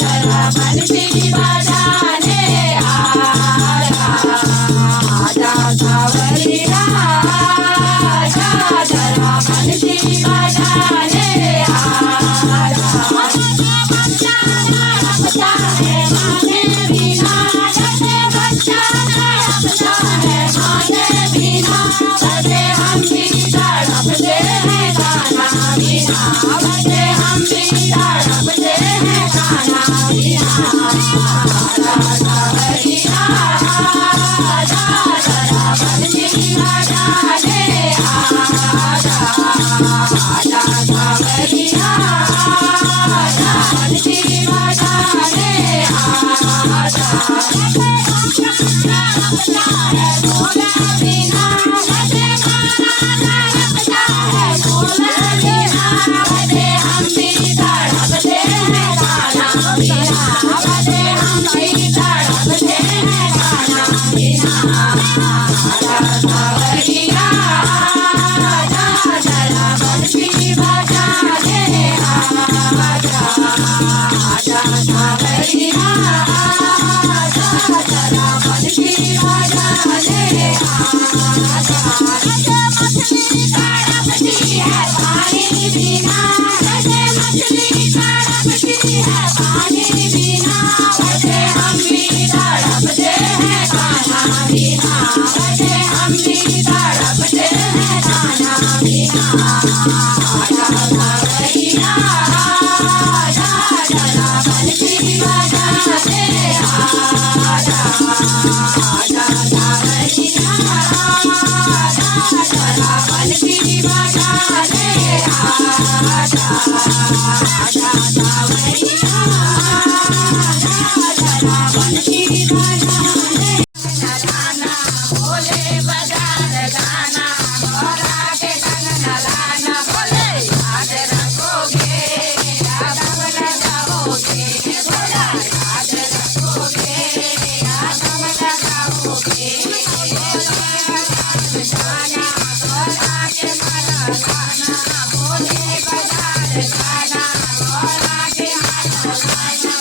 जरा बंसी बजाने आजा आजा सावरिया आजा जरा बंसी बजाने आजा बच्चा तड़पता है माने बिना जैसे बच्चा तड़पता है माने बिना वैसे हम भी तड़पते हैं खाना बिना वैसे हम भी तड़पते हैं खाना बिना आजा सावरिया आजा जरा बंसी बजाने आजा आजा सावरिया आजा बंसी बजाने आजा तड़पता है बोले बिना वैसे खाना तड़पता है बोले बिना वैसे हम भी तड़पते हैं खाना बिना वैसे हम भी तड़पते हैं खाना बिना आजा सावरिया आजा जरा बंसी बजाने आजा आजा सावरिया आजा जरा बंसी बजाने आजा मछली तड़पती है पानी बिना जैसे मछली तड़पती है पानी बिना वैसे हम भी तड़पते हैं खाना बिना वैसे हम भी तड़पते हैं खाना बिना आजा सावरिया आजा जरा बंसी बजाने आजा आजा सावरिया आजा जरा बंसी बजाने आजा आजा सावरिया आजा जरा बंसी बजाने लाना बोले बाजार गाना मोरा के गाना लाना बोले याद रखोगे याद लगाओगे बोला याद रखोगे याद लगाओगे गाना मोरा के मारा गाना बोले बाजार गाना मोरा के मारा गाना